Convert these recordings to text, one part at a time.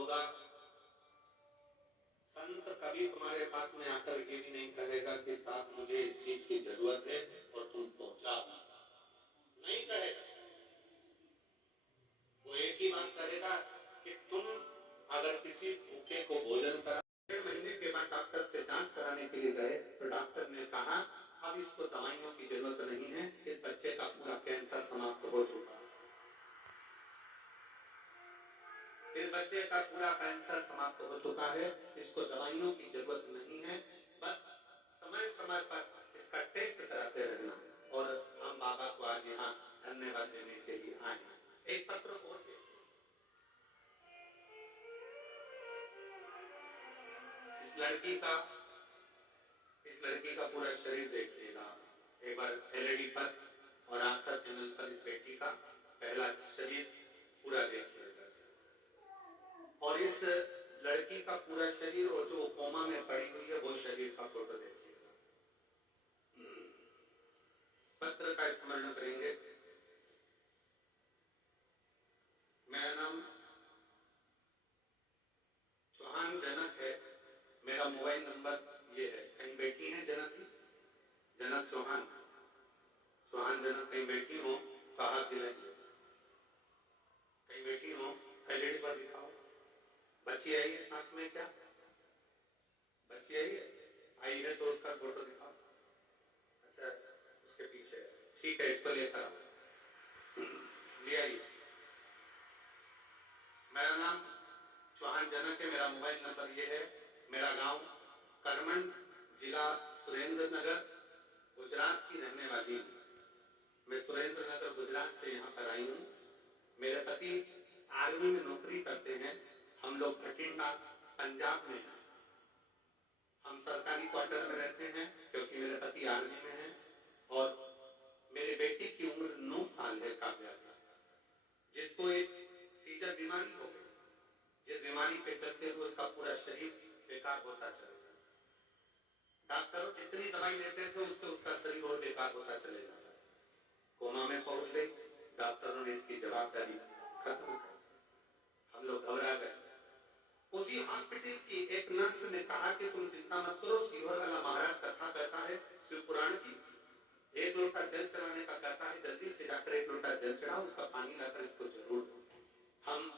होगा, संत कभी तुम्हारे पास में आकर ये भी नहीं कहेगा कि साहब मुझे इस चीज की जरूरत है और तुम पहुंचा, नहीं कहेगा। वो एक ही बात कहेगा कि तुम अगर किसी भूखे को भोजन करा, 1.5 महीने के बाद डॉक्टर से जांच कराने के लिए गए तो डॉक्टर ने कहा अब इसको दवाइयों की जरूरत नहीं है, इस बच्चे का पूरा कैंसर समाप्त हो चुका है, इस बच्चे का पूरा कैंसर समाप्त हो चुका है, इसको दवाइयों की जरूरत नहीं है, बस समय समय पर इसका टेस्ट कराते रहना। और हम बाबा को आज यहाँ धन्यवाद देने के लिए आए हैं। एक पत्र और इस लड़की का पूरा शरीर देखिएगा एक बार एलईडी पर और आस्था चैनल पर। इस बेटी का पहला शरीर पूरा देखिएगा और इस लड़की का पूरा शरीर और जो कोमा में पड़ी हुई है वो शरीर का फोटो देखिएगा। पत्र का स्मरण करेंगे। मेरा नाम चौहान जनक है, मेरा मोबाइल नंबर ये है। कहीं बैठी है जनक जी, जनक चौहान जनक कहीं बैठी हो तो हाथ दिलाइए, कहीं बैठी हो एलईडी पर दिखाओ। बच्ची आई है साथ में, क्या बच्ची आई है तो उसका फोटो दिखाओ। अच्छा उसके पीछे, ठीक है, इसको लेकर आओ, ले आइए। मेरा नाम चौहान जनक है, मेरा मोबाइल नंबर ये है। मेरा गांव करमन, जिला सुरेंद्र नगर, गुजरात की रहने वाली हूँ। मैं सुरेंद्र नगर गुजरात से यहाँ पर आई हूँ। मेरे पति आर्मी में नौकरी करते हैं। हम लोग भटिंडा पंजाब में हैं। हम सरकारी क्वार्टर में रहते हैं क्योंकि मेरे पति आर्मी में हैं। और मेरे बेटी की उम्र 9 साल है, काव्या, जिसको एक सीजर बीमारी हो गई, जिस बीमारी के चलते हुए उसका पूरा शरीर बेकार होता चलेगा। डॉक्टर जितनी दवाई लेते थे उससे उसका शरीर और बेकार होता चले जाता। कोमा में पहुंच गई, डॉक्टरों ने इसकी जवाबदारी खत्म कर। हम लोग घबरा गए। उसी हॉस्पिटल की एक नर्स ने कहा कि तुम चिंता मत करो, सीहोर वाला महाराज कथा कहता है शिव पुराण की, 1 लोटा जल चढ़ाने का कहता है, जल्दी से जाकर 1 लोटा जल चढ़ाओ, उसका पानी लाकर इसको जरूर दो। हम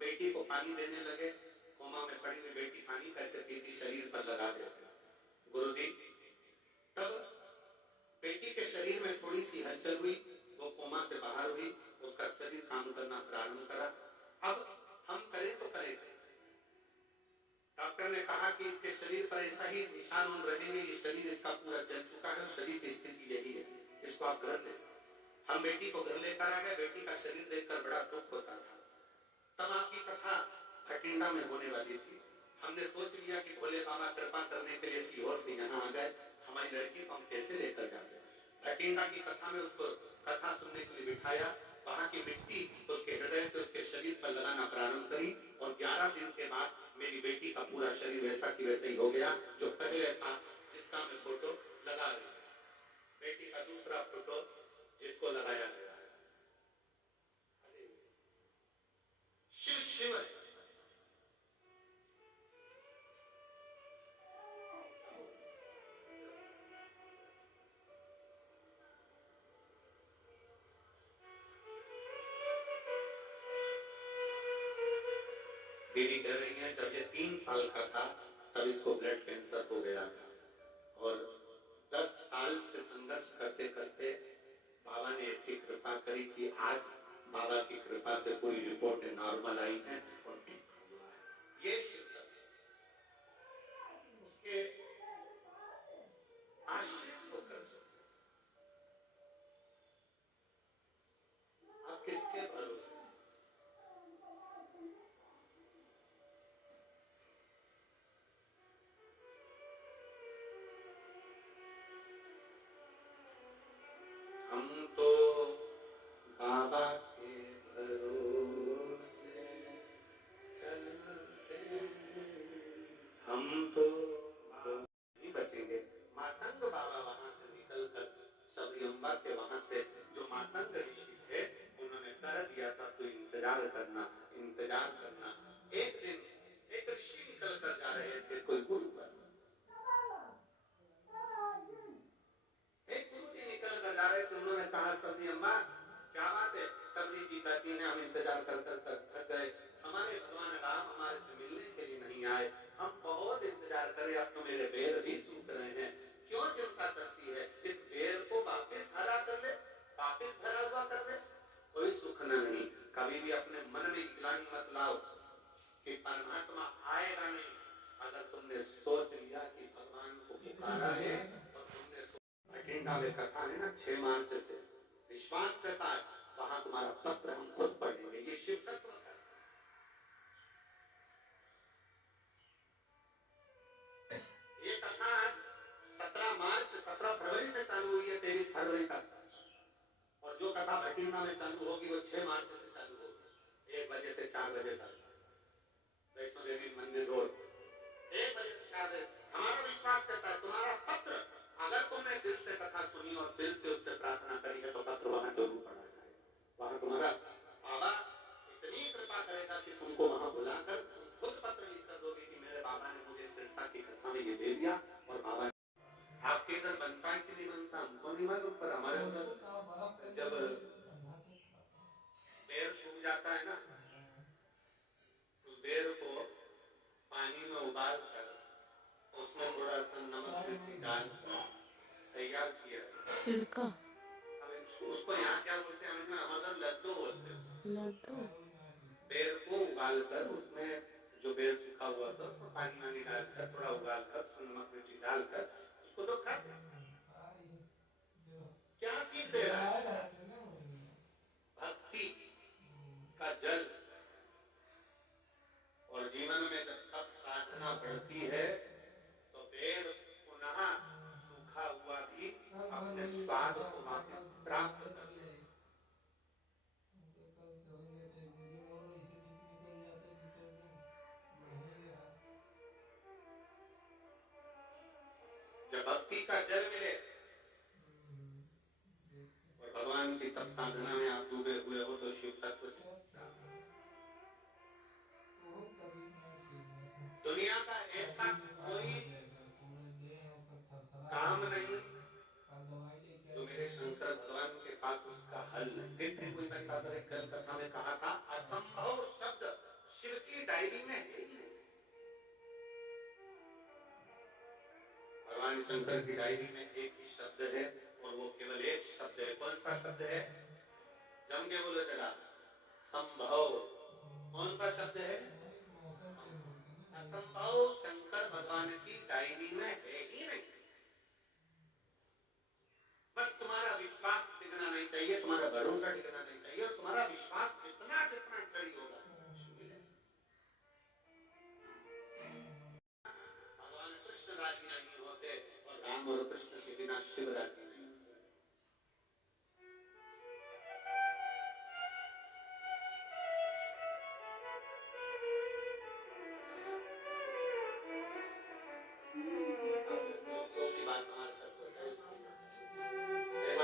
बेटी को पानी देने लगे। कोमा में पड़ी हुई बेटी पानी कैसे पीती, शरीर पर लगा देते। गुरुजी, तब बेटी के शरीर में थोड़ी सी हलचल हुई, वो कोमा से बाहर हुई, उसका शरीर काम करना प्रारंभ करा। अब हम करें तो करें। डॉक्टर ने कहा कि इसके शरीर पर ऐसा ही निशान रहेंगे, ये शरीर इसका पूरा जल चुका है, शरीर की स्थिति यही है, इसको आप घर ले। हम बेटी को घर लेकर आ गए। बेटी का शरीर देखकर बड़ा दुख होता था। तब आपकी कथा भटिंडा में होने वाली थी। हमने सोच लिया कि भोले बाबा कृपा करने के लिए सीहोर से यहाँ आ गए, हमारी लड़की को हम कैसे लेकर जाते। भटिंडा की कथा में उसको कथा सुनने के लिए बिठाया। वहां की मिट्टी उसके हृदय से उसके शरीर पर लगाना प्रारंभ करी और 11 दिन के बाद मेरी बेटी का पूरा शरीर वैसा की वैसे ही हो गया जो पहले था, जिसका मैं फोटो लगा रही हूं। बेटी का दूसरा फोटो जिसको लगाया गया है। शिव शिव है। दीदी कह रही है जब ये 3 साल का था तब इसको ब्लड कैंसर हो गया था और 10 साल से संघर्ष करते करते बाबा ने ऐसी कृपा करी कि आज बाबा की कृपा से पूरी रिपोर्ट नॉर्मल आई है और ठीक हुआ है। ये उसके आश्रित होकर आप किसके भरोसे। हम तो बाबा के भरोसे सब्री जी कहती हैं हम इंतजार कर कर कर थक गए, हमारे भगवान राम हमारे से मिलने के लिए नहीं आए, हम बहुत इंतजार करे, अब तो मेरे बेर भी सूख रहे हैं। क्यों चिंता करती है, इस बेर को वापस हरा कर ले, वापस भरा हुआ कर ले, कोई सुख नहीं। कभी भी अपने मन में ग्लानि मत लाओ कि परमात्मा आएगा नहीं। अगर तुमने सोच लिया कि भगवान को पुकारा है और तुमने भटिंडा में कथा है ना 6 मार्च से, विश्वास के साथ वहां तुम्हारा पत्र हम खुद पढ़ेंगे। ये शिव तत्व है। ये कथा 17 मार्च 17 फरवरी से चालू हुई है 23 फरवरी तक, और जो कथा भटिंडा में चालू होगी वो 6 मार्च से चालू होगी, 1 बजे से 4 बजे तक, वैष्णो देवी मंदिर रोड, 1 बजे से 4 बजे। हमारा विश्वास करता है तुम्हारा पत्र, अगर तुमने दिल से कथा सुनी और दिल से उससे प्रार्थना करी है तो पत्र वहां जरूर पढ़ा जाए। वहां तुम्हारा बाबा इतनी कृपा करेगा कि तुमको वहां बुलाकर खुद पत्र लिख कर दोगे कि मेरे बाबा ने मुझे सिरसा की कथा में ये दे दिया। और बाबा आपके इधर बनता है कि नहीं बनता हमको नहीं मालूम, पर हमारे उधर जब बेर सूख जाता है ना, उस बेर को पानी में उबाल कर उसमें थोड़ा सा नमक मिर्ची डाल कर तैयार किया सिरका, उसको यहाँ क्या बोलते हैं, हमारे लड्डू बोलते हैं। लड्डू बेर को उबाल कर उसमें जो बेर सूखा हुआ था उसमें पानी वानी डालकर थोड़ा उबाल कर उसमें नमक मिर्ची डालकर उसको तो खाते। क्या सीख दे रहा है, भक्ति का जल। और जीवन में जब तक साधना बढ़ती है तो बेर पुनः सूखा हुआ भी अपने स्वाद को वापस प्राप्त कर ले। जब भक्ति का जल मिले और भगवान की तप साधना में आप डूबे हुए हो तो शिव तत्व दुनिया का ऐसा कोई काम नहीं जो मेरे शंकर भगवान के पास उसका हल नहीं। फिर कोई कल कथा में कहा था असंभव शब्द शिव की डायरी में है ही नहीं। भगवान शंकर की डायरी में एक ही शब्द है और वो केवल एक शब्द है। कौन सा शब्द है, जम के बोलो जरा, संभव। कौन सा शब्द है, असंभव शंकर भगवान की डायरी में है ही नहीं। बस तुम्हारा विश्वास टिकना नहीं चाहिए, तुम्हारा भरोसा टिकना नहीं चाहिए, और तुम्हारा विश्वास जितना जितना कड़ी होगा भगवान कृष्ण राजी नहीं होते और राम और कृष्ण के बिना शिव राजी नहीं होते।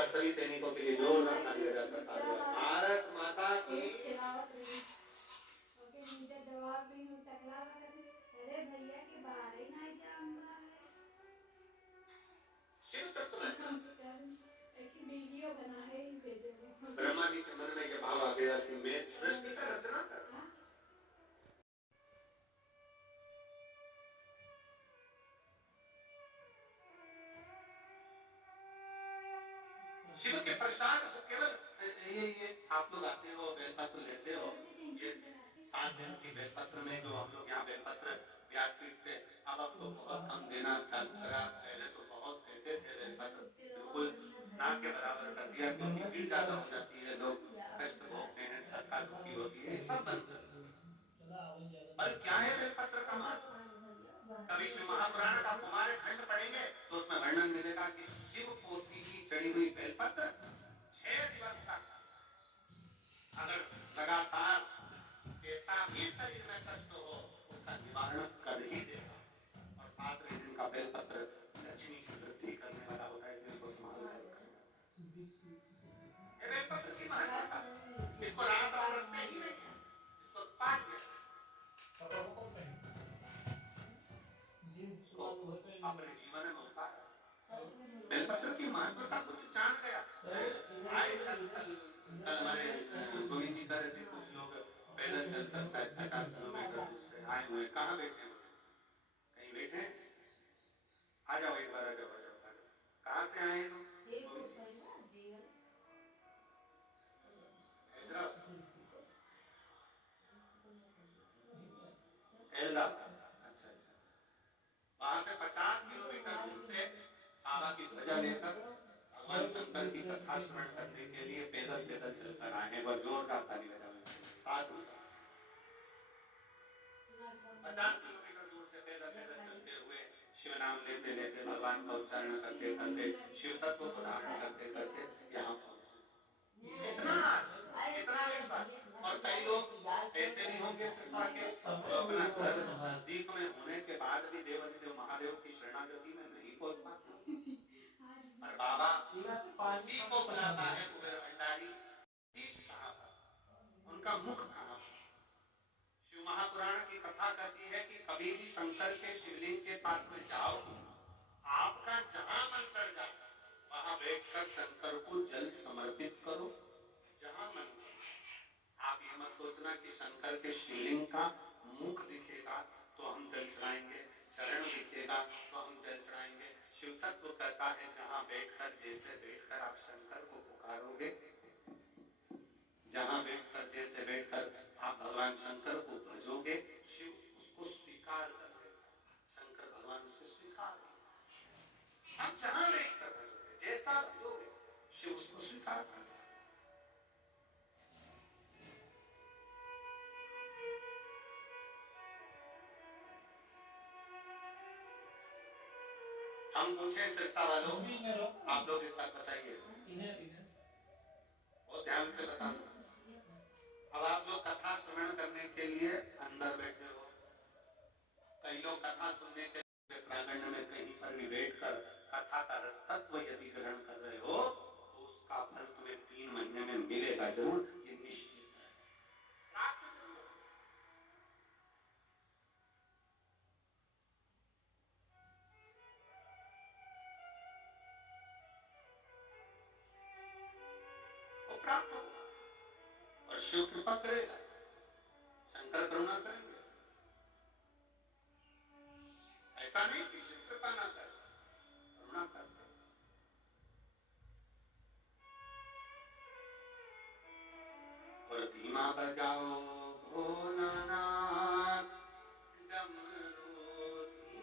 सभी सैनिकों के लिए जोरदार तालियां बजा। भारत माता की शिव तत्व ब्रह्मा जी के मन में यह भाव आ गया कि मैं सृष्टि का रचना कर। शिव के प्रसाद को केवल ये आप लोग आते हो बेलपत्र लेते हो, ये 7 दिन की बेलपत्र में जो हम लोग यहाँ बेलपत्र व्यासपीठ से अब तो बहुत कम देना चालू करा। पहले तो बहुत देते थे बेलपत्र, बिल्कुल ना के बराबर कर दिया क्योंकि भीड़ ज्यादा हो जाती है, लोग कष्ट भोगते हैं, धक्का धुक्की होती है, सब बंद कर। पर क्या है बेलपत्र का महत्व, कभी शिव महापुराण का कुमार खंड पढ़ेंगे तो उसमें वर्णन मिलेगा कि शिव पोथी की चढ़ी हुई बेलपत्र 6 दिवस तक अगर लगातार कैसा भी शरीर में कष्ट हो उसका निवारण कर ही देगा। और 7वें दिन का बेलपत्र लक्ष्मी की वृद्धि करने वाला होता है, इसलिए इसको संभाल बेलपत्र की महत्ता, इसको रात रात रखते ही नहीं, इसको पाठ अपने जीवन में उतारा। बेलपत्र की महत्वता कुछ जान गया। आए कल कल हमारे गोविंद जी कह रहे थे कुछ लोग पैदल चलकर शायद 50 किलोमीटर दूर से आए हुए। कहाँ बैठे हैं? कहीं बैठे हैं? आ जाओ एक बार, आ जाओ, आ जाओ, आ जाओ। कहाँ से आए हैं लोग? हैदराबाद। अच्छा अच्छा। वहां से 50 किलोमीटर दूर से बाबा की ध्वजा लेकर भगवान शंकर की कथा स्मरण करने के लिए पैदल पैदल चलकर आए हैं। और जोरदार ताली बजाओ। साथ 50 किलोमीटर दूर से पैदल पैदल चलते हुए शिव नाम लेते लेते भगवान का उच्चारण करते करते शिव तत्व को धारण करते करते यहाँ पहुंचे। इतना विश्वास। और कई लोग ऐसे भी होंगे संसार के जो अपना घर नजदीक में होने के बाद भी देवाधिदेव महादेव की शरणागति में नहीं पहुंच पाते। और बाबा उसी को बुलाता है कुबेर भंडारी। कहाँ पर उनका मुख कहाँ पर? शिव महापुराण की कथा कहती है कि कभी भी शंकर के शिवलिंग के पास में जाओ, आपका जहां मन कर जाए वहां बैठकर शंकर को जल समर्पित करो। जहां मन कर। आप ये मत सोचना कि शंकर के शिवलिंग का मुख दिखेगा तो हम जल चढ़ाएंगे, चरण दिखेगा तो हम जल चढ़ाएंगे। शिव तत्व कहता है जहां बैठकर, जैसे बैठकर आप शंकर को पुकारोगे, जहां बैठकर जैसे बैठकर आप भगवान शंकर को भजोगे, शिव उसको स्वीकार कर लेगा। शंकर भगवान उसे स्वीकार करेगा। आप जहां बैठकर भजोगे, जैसा भजोगे, शिव उसको स्वीकार कर लेगा। हम पूछे सिरसा वालों, आप लोग एक बात बताइए, बहुत ध्यान से बताना। अब आप लोग कथा श्रवण करने के लिए अंदर बैठे हो, कई लोग कथा सुनने के लिए प्रांगण में कहीं पर भी बैठकर कथा का रसतत्व यदि ग्रहण कर रहे हो तो उसका फल तुम्हें 3 महीने में मिलेगा जरूर, ये निश्चित है। प्राप्त जरूर वो प्राप्त होगा और शिव कृपा करेगा, शंकर करुणा करेंगे। ऐसा नहीं कि शिव कृपा ना करे, करुणा करते। और धीमा बजाओ